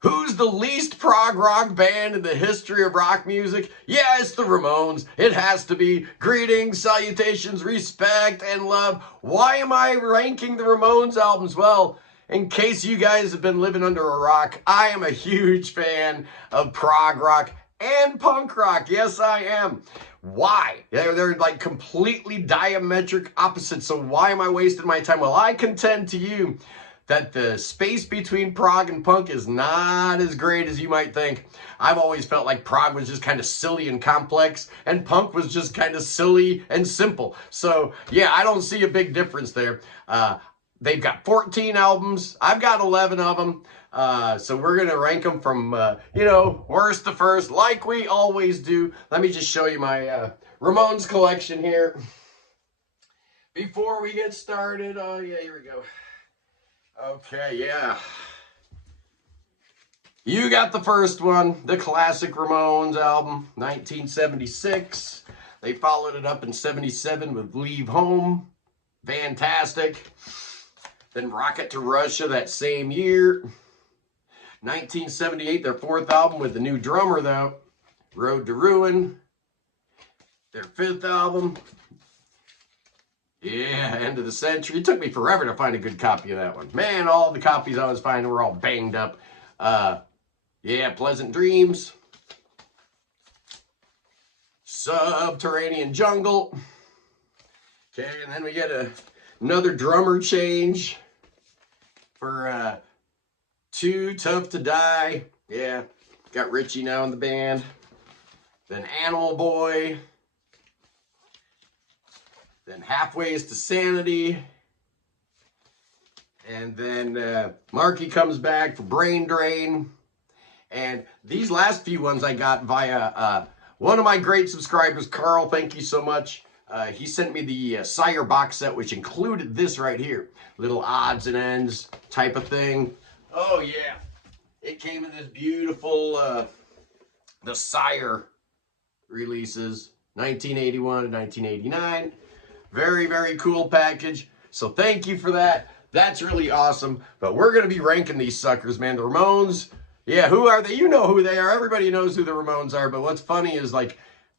Who's the least prog rock band in the history of rock music? Yeah, it's the Ramones. It has to be. Greetings, salutations, respect, and love. Why am I ranking the Ramones albums? Well, in case you guys have been living under a rock, I am a huge fan of prog rock and punk rock. Yes, I am. Why? They're like completely diametric opposites. So why am I wasting my time? Well, I contend to you that the space between prog and punk is not as great as you might think. I've always felt like prog was just kind of silly and complex, and punk was just kind of silly and simple. So yeah, I don't see a big difference there. They've got 14 albums. I've got 11 of them. So we're going to rank them from, worst to first, like we always do. Let me just show you my Ramones collection here. Before we get started, oh yeah, here we go. Okay, yeah. You got the first one, the classic Ramones album, 1976. They followed it up in 77 with Leave Home. Fantastic. Then Rocket to Russia that same year. 1978, their fourth album with the new drummer, though. Road to Ruin. Their fifth album. Yeah, End of the Century. It took me forever to find a good copy of that one. Man, all the copies I was finding were all banged up. Yeah, Pleasant Dreams. Subterranean Jungle. Okay, and then we get another drummer change for Too Tough to Die. Yeah, got Richie now in the band. Then Animal Boy. Then Halfways to Sanity. And then Marky comes back for Brain Drain. And these last few ones I got via one of my great subscribers, Carl. Thank you so much. He sent me the Sire box set, which included this right here. Little odds and ends type of thing. Oh, yeah. It came in this beautiful, the Sire releases, 1981 to 1989. Very, very cool package. So thank you for that. That's really awesome. But we're going to be ranking these suckers, man. The Ramones, yeah, who are they? You know who they are. Everybody knows who the Ramones are. But what's funny is, like,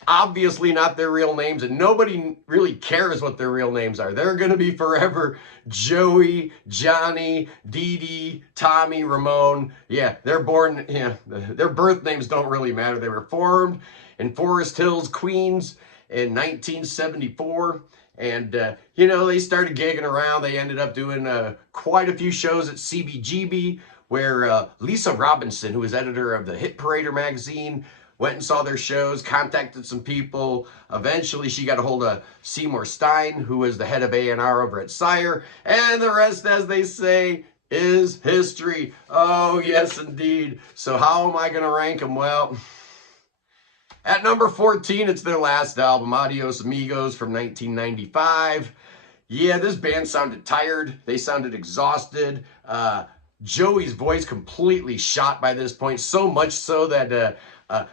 obviously not their real names, and nobody really cares what their real names are. They're going to be forever Joey, Johnny, Dee Dee, Tommy, Ramone. Yeah, they're born, yeah, their birth names don't really matter. They were formed in Forest Hills, Queens in 1974. And, they started gigging around. They ended up doing quite a few shows at CBGB, where Lisa Robinson, who was editor of the Hit Parader magazine, went and saw their shows, contacted some people. Eventually, she got a hold of Seymour Stein, who was the head of A&R over at Sire. And the rest, as they say, is history. Oh, yes, indeed. So how am I going to rank them? Well, at number 14, it's their last album, Adios Amigos, from 1995. Yeah, this band sounded tired. They sounded exhausted. Joey's voice completely shot by this point, so much so that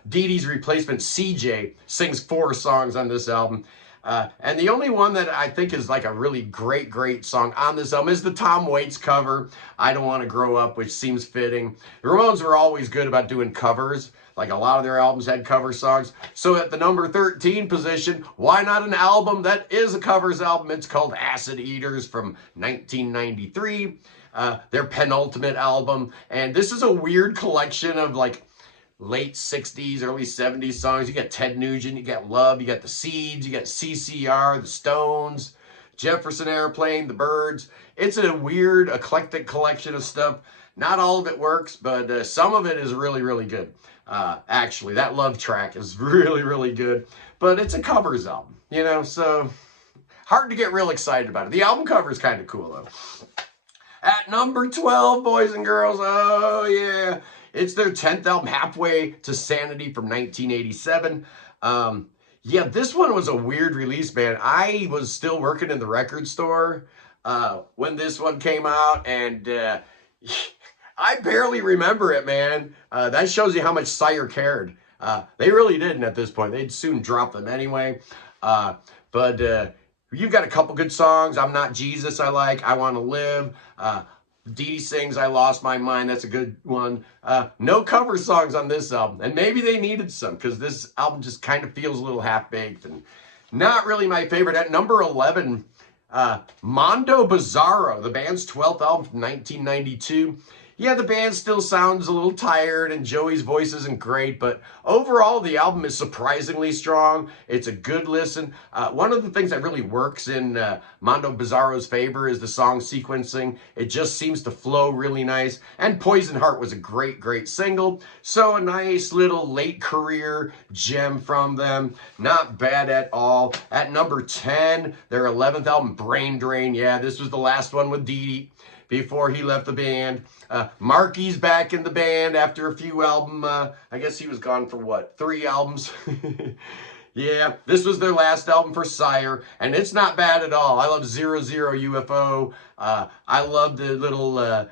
Dee Dee's replacement, CJ, sings 4 songs on this album. And the only one that I think is like a really great, great song on this album is the Tom Waits cover, I Don't Want to Grow Up, which seems fitting. The Ramones were always good about doing covers. Like, a lot of their albums had cover songs. So at the number 13 position, why not an album that is a covers album? It's called Acid Eaters from 1993, their penultimate album. And this is a weird collection of, like, late 60s, early 70s songs. You got Ted Nugent, you got Love, you got The Seeds, you got CCR, The Stones, Jefferson Airplane, The Byrds. It's a weird, eclectic collection of stuff. Not all of it works, but some of it is really, really good. Actually, that Love track is really, really good. But it's a covers album, so hard to get real excited about it. The album cover is kind of cool, though. At number 12, boys and girls, oh, yeah. It's their 10th album, Halfway to Sanity, from 1987. Yeah, this one was a weird release, man. I was still working in the record store when this one came out, and I barely remember it, man. That shows you how much Sire cared. They really didn't at this point. They'd soon drop them anyway. But you've got a couple good songs. I'm Not Jesus, I like. I Want to Live. Dee Dee sings I Lost My Mind. That's a good one. No cover songs on this album. And maybe they needed some because this album just kind of feels a little half-baked and not really my favorite. At number 11, Mondo Bizarro, the band's 12th album from 1992. Yeah, the band still sounds a little tired and Joey's voice isn't great, but overall the album is surprisingly strong. It's a good listen. One of the things that really works in Mondo Bizarro's favor is the song sequencing. It just seems to flow really nice. And Poison Heart was a great, great single. So a nice little late career gem from them. Not bad at all. At number 10, their 11th album, Brain Drain. Yeah, this was the last one with Dee Dee before he left the band. Marky's back in the band after a few albums. I guess he was gone for what, 3 albums? Yeah, this was their last album for Sire, and it's not bad at all. I love 00 UFO. I love the little,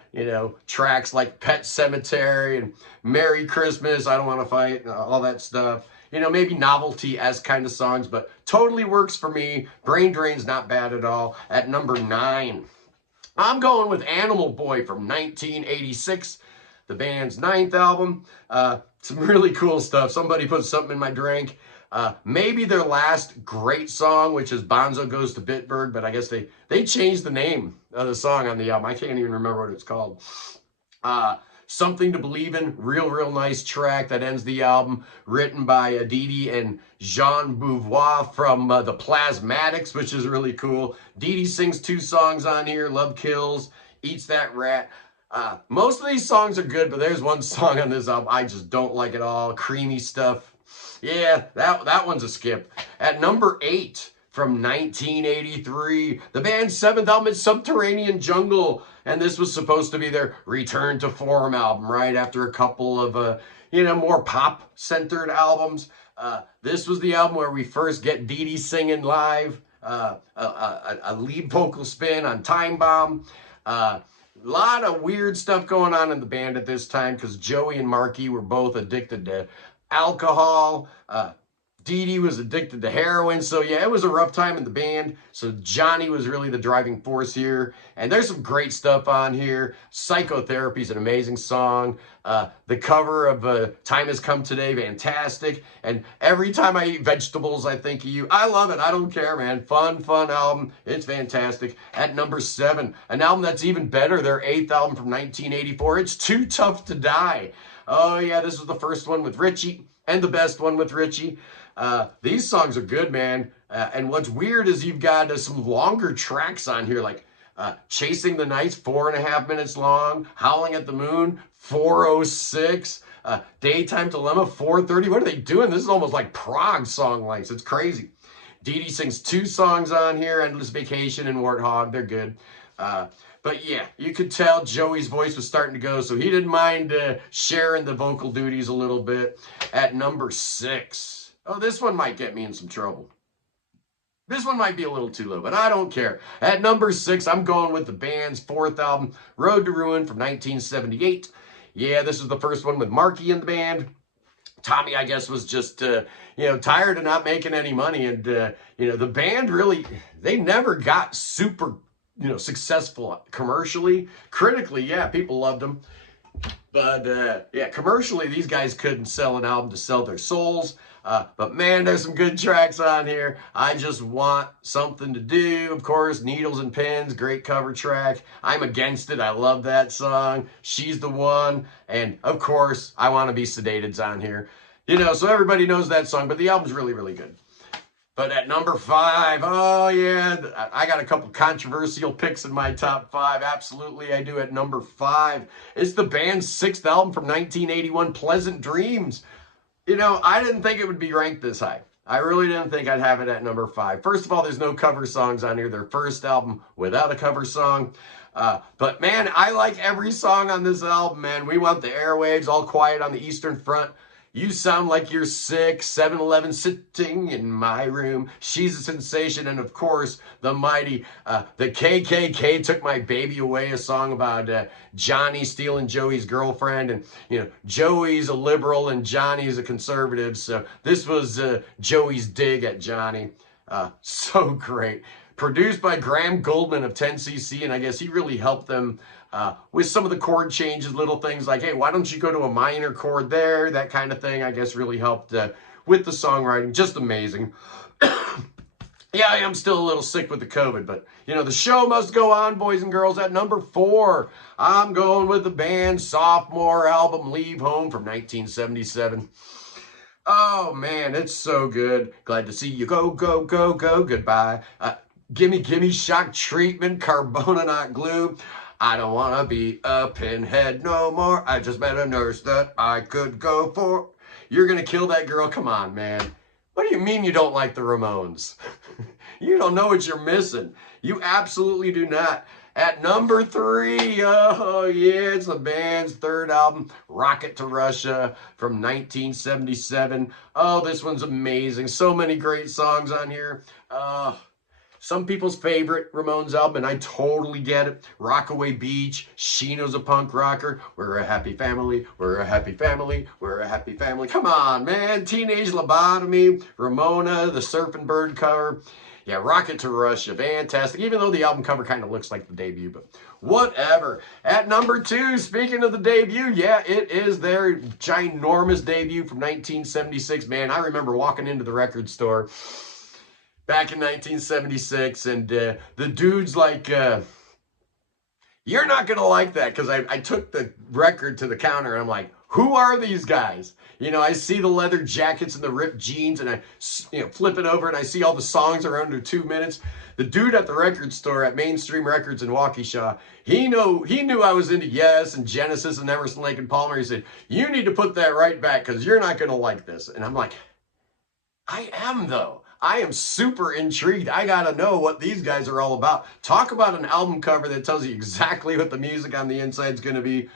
tracks like Pet Cemetery and Merry Christmas, I Don't Want to Fight, all that stuff. Maybe novelty-esque kind of songs, but totally works for me. Brain Drain's not bad at all. At number 9. I'm going with Animal Boy from 1986, the band's 9th album. Some really cool stuff. Somebody put something in my drink. Maybe their last great song, which is Bonzo Goes to Bitburg, but I guess they changed the name of the song on the album. I can't even remember what it's called. Something to Believe In, real nice track that ends the album, written by Dee Dee and Jean Beauvoir from the Plasmatics, which is really cool. Dee Dee sings 2 songs on here, Love Kills, Eats That Rat. Most of these songs are good, but there's one song on this album I just don't like at all. Creamy Stuff. Yeah, that one's a skip. At number 8, from 1983, the band's 7th album is Subterranean Jungle, and this was supposed to be their return to form album, right after a couple of, more pop-centered albums. This was the album where we first get Dee Dee singing live, a lead vocal spin on Time Bomb. A lot of weird stuff going on in the band at this time because Joey and Marky were both addicted to alcohol. Dee Dee was addicted to heroin. So yeah, it was a rough time in the band. So Johnny was really the driving force here. And there's some great stuff on here. Psychotherapy is an amazing song. The cover of Time Has Come Today, fantastic. And every time I eat vegetables, I think of you. I love it. I don't care, man. Fun album. It's fantastic. At number 7, an album that's even better, their 8th album from 1984. It's Too Tough to Die. Oh yeah, this was the first one with Richie and the best one with Richie. These songs are good, man. And what's weird is you've got some longer tracks on here, like Chasing the Nights, 4.5 minutes long. Howling at the Moon, 4:06. Daytime Dilemma, 4:30. What are they doing? This is almost like Prague song lengths. It's crazy. Dee Dee sings 2 songs on here, Endless Vacation and Warthog. They're good. But yeah, you could tell Joey's voice was starting to go, so he didn't mind sharing the vocal duties a little bit. At number 6. Oh, this one might get me in some trouble. This one might be a little too low, but I don't care. At number 6, I'm going with the band's 4th album, Road to Ruin from 1978. Yeah, this is the first one with Marky in the band. Tommy, I guess, was just, tired of not making any money. And, the band really, they never got super, successful commercially. Critically, yeah, people loved them. But, commercially, these guys couldn't sell an album to sell their souls. But man, there's some good tracks on here. I Just Want Something to Do, of course, Needles and Pins, great cover track. I'm Against It, I love that song. She's the One, and of course, I Want to Be Sedated's on here. So everybody knows that song, but the album's really, really good. But at number 5, oh yeah, I got a couple controversial picks in my top 5. Absolutely, I do. At number 5, it's the band's 6th album from 1981, Pleasant Dreams. I didn't think it would be ranked this high. I really didn't think I'd have it at number 5. First of all, there's no cover songs on here. Their first album without a cover song. But man, I like every song on this album, man. We Want the Airwaves, All Quiet on the Eastern Front. You Sound Like You're Sick, 7-Eleven Sitting in My Room, She's a Sensation, and of course, the mighty, the KKK Took My Baby Away, a song about Johnny stealing Joey's girlfriend, and, Joey's a liberal and Johnny's a conservative, so this was Joey's dig at Johnny. So great. Produced by Graham Goldman of 10cc, and I guess he really helped them with some of the chord changes, little things like, hey, why don't you go to a minor chord there? That kind of thing, I guess, really helped with the songwriting. Just amazing. Yeah, I am still a little sick with the COVID, but, you know, the show must go on, boys and girls. At number 4, I'm going with the band's sophomore album, Leave Home, from 1977. Oh, man, it's so good. Glad to see you go, go, go, go, goodbye. Gimme, gimme, shock treatment, carbona, not glue. I don't want to be a pinhead no more. I just met a nurse that I could go for. You're going to kill that girl? Come on, man. What do you mean you don't like the Ramones? You don't know what you're missing. You absolutely do not. At number 3, oh yeah, it's the band's third album, Rocket to Russia, from 1977. Oh, this one's amazing. So many great songs on here. Some people's favorite Ramones album, and I totally get it. Rockaway Beach, Sheena's a punk rocker. We're a happy family, we're a happy family, we're a happy family. Come on, man. Teenage Lobotomy, Ramona, the Surfing Bird cover. Yeah, Rocket to Russia, fantastic. Even though the album cover kind of looks like the debut, but whatever. At number 2, speaking of the debut, yeah, it is their ginormous debut from 1976. Man, I remember walking into the record store back in 1976, and the dude's like, you're not going to like that, because I took the record to the counter, and I'm like, who are these guys? You know, I see the leather jackets and the ripped jeans, and I flip it over, and I see all the songs are under 2 minutes. The dude at the record store at Mainstream Records in Waukesha, he knew I was into Yes and Genesis and Emerson, Lake and Palmer. He said, you need to put that right back, because you're not going to like this. And I'm like, I am, though. I am super intrigued. I gotta know what these guys are all about. Talk about an album cover that tells you exactly what the music on the inside is going to be.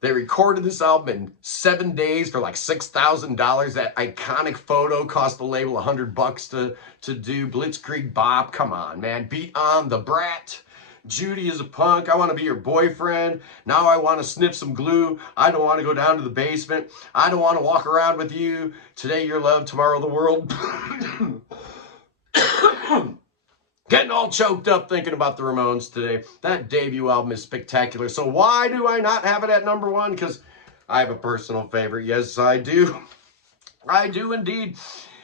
They recorded this album in 7 days for like $6,000. That iconic photo cost the label $100 to do. Blitzkrieg Bop, come on, man. Beat on the Brat. Judy is a punk. I want to be your boyfriend. Now I want to sniff some glue. I don't want to go down to the basement. I don't want to walk around with you. Today your love, tomorrow the world. Getting all choked up thinking about the Ramones today. That debut album is spectacular. So why do I not have it at number 1? Because I have a personal favorite. Yes, I do. I do indeed.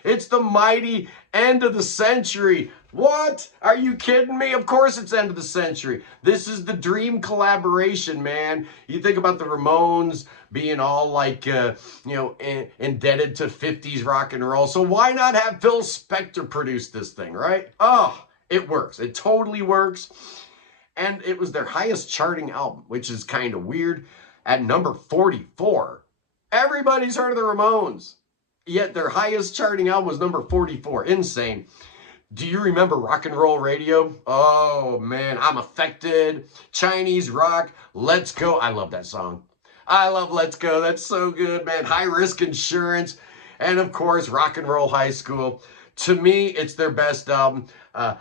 It's the mighty End of the Century. What? Are you kidding me? Of course it's End of the Century. This is the dream collaboration, man. You think about the Ramones being all like, indebted to 50s rock and roll. So why not have Phil Spector produce this thing, right? Oh, it works. It totally works. And it was their highest charting album, which is kind of weird. At number 44. Everybody's heard of the Ramones. Yet their highest charting album was number 44. Insane. Do you remember Rock and Roll Radio? Oh, man. I'm Affected. Chinese Rock. Let's Go. I love that song. I love Let's Go. That's so good, man. High Risk Insurance. And, of course, Rock and Roll High School. To me, it's their best album.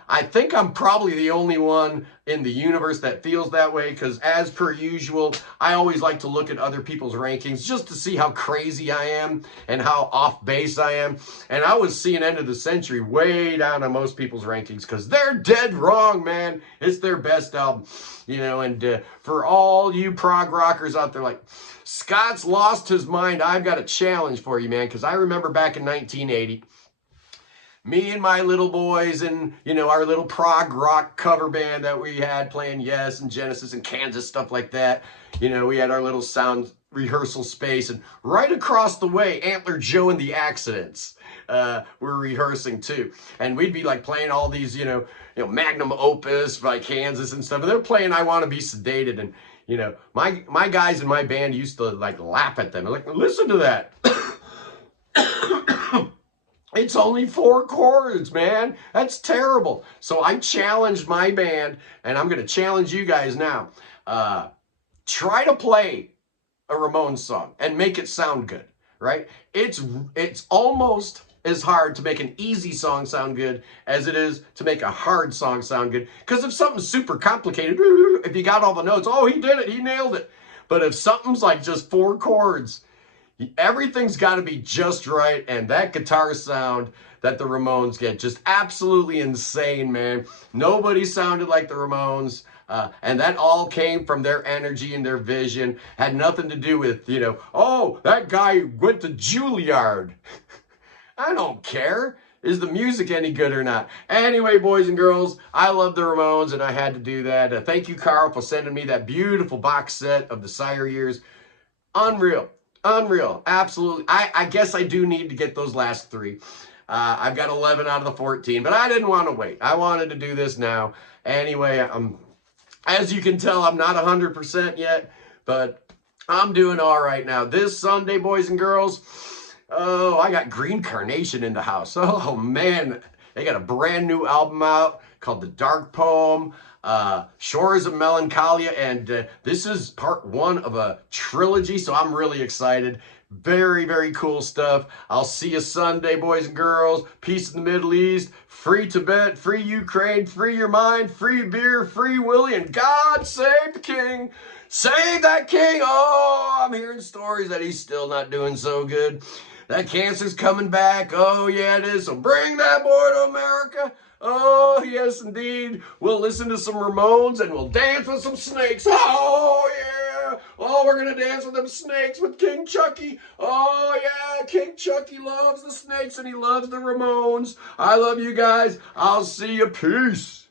I think I'm probably the only one in the universe that feels that way, because as per usual, I always like to look at other people's rankings just to see how crazy I am and how off base I am. And I was seeing End of the Century way down on most people's rankings because they're dead wrong, man. It's their best album, and for all you prog rockers out there like, Scott's lost his mind, I've got a challenge for you, man, because I remember back in 1980, me and my little boys and, our little prog rock cover band that we had playing Yes and Genesis and Kansas, stuff like that. We had our little sound rehearsal space, and right across the way, Antler Joe and the Accidents were rehearsing too. And we'd be like playing all these, magnum opus by Kansas and stuff. And they're playing I Want to Be Sedated. And, my guys in my band used to like laugh at them. They're like, listen to that. It's only 4 chords, man. That's terrible. So I challenged my band, and I'm going to challenge you guys now. Try to play a Ramones song and make it sound good, right? It's almost as hard to make an easy song sound good as it is to make a hard song sound good. Because if something's super complicated, if you got all the notes, oh, he did it, he nailed it. But if something's like just 4 chords, everything's got to be just right, and that guitar sound that the Ramones get, just absolutely insane, man. Nobody sounded like the Ramones. And that all came from their energy and their vision. Had nothing to do with, you know, oh, that guy went to Juilliard. I don't care. Is the music any good or not? Anyway, boys and girls, I love the Ramones, and I had to do that. Thank you, Carl, for sending me that beautiful box set of the Sire Years. Unreal. Unreal. Absolutely. I guess I do need to get those last 3. I've got 11 out of the 14, but I didn't want to wait. I wanted to do this now. Anyway, as you can tell, I'm not 100% yet, but I'm doing all right now. This Sunday, boys and girls, oh, I got Green Carnation in the house. Oh, man. They got a brand new album out called The Dark Poem, Shores of Melancholia, and this is part 1 of a trilogy, so I'm really excited. Very, very cool stuff. I'll see you Sunday, boys and girls. Peace in the Middle East. Free Tibet, free Ukraine, free your mind, free beer, free Willie, and God save the king. Save that king. Oh, I'm hearing stories that he's still not doing so good. That cancer's coming back. Oh, yeah, it is. So bring that boy to America. Oh, yes, indeed. We'll listen to some Ramones and we'll dance with some snakes. Oh, yeah. Oh, we're going to dance with them snakes with King Chucky. Oh, yeah. King Chucky loves the snakes and he loves the Ramones. I love you guys. I'll see you. Peace.